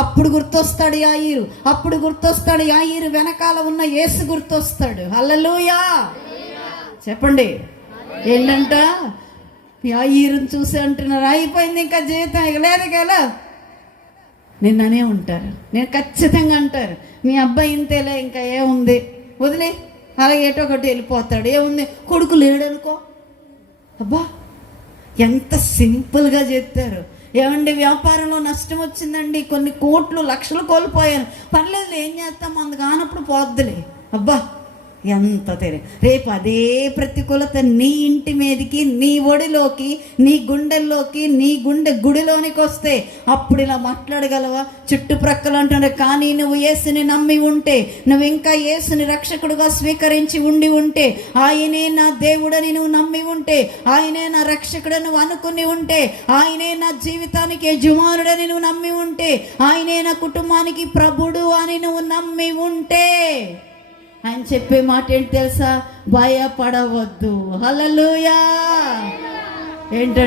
అప్పుడు గుర్తొస్తాడు యాయీరు. అప్పుడు గుర్తొస్తాడు యాయీరు వెనకాల ఉన్న యేసు గుర్తొస్తాడు. హల్లెలూయా చెప్పండి. ఏంటంట, యాయీరుని చూసి అంటున్నారు, అయిపోయింది ఇంకా జీవితం లేదు కదా. నిన్ననే ఉంటారు, నేను ఖచ్చితంగా అంటారు, మీ అబ్బాయి ఇంతేలే, ఇంకా ఏముంది వదిలే, అలా ఏటో ఒకటి వెళ్ళిపోతాడు, ఏముంది, కొడుకు లేడనుకో. అబ్బా ఎంత సింపుల్గా చెప్తారు. ఏమండి, వ్యాపారంలో నష్టం వచ్చిందండి, కొన్ని కోట్లు లక్షలు కోల్పోయాను, పర్లేదు ఏం చేస్తాం, అందుకు కానప్పుడు పోద్దులే. అబ్బా ఎంత రేపు అదే ప్రతికూలత నీ ఇంటి మీదకి, నీ ఒడిలోకి, నీ గుండెల్లోకి, నీ గుడిలోనికి వస్తే అప్పుడు ఇలా మాట్లాడగలవా? చుట్టుప్రక్కల అంటున్నారు, కానీ నువ్వు యేసుని నమ్మి ఉంటే, నువ్వు ఇంకా యేసుని రక్షకుడుగా స్వీకరించి ఉంటే, ఆయనే నా దేవుడని నువ్వు నమ్మి ఉంటే, ఆయనే నా రక్షకుడని నువ్వు అనుకుని ఉంటే, ఆయనే నా జీవితానికి యజమానుడని నువ్వు నమ్మి ఉంటే, ఆయనే నా కుటుంబానికి ప్రభుడు అని నువ్వు నమ్మి ఉంటే, ఆయన చెప్పే మాట ఏంటి తెలుసా? భయపడవద్దు. హల్లెలూయా. ఏంటంటే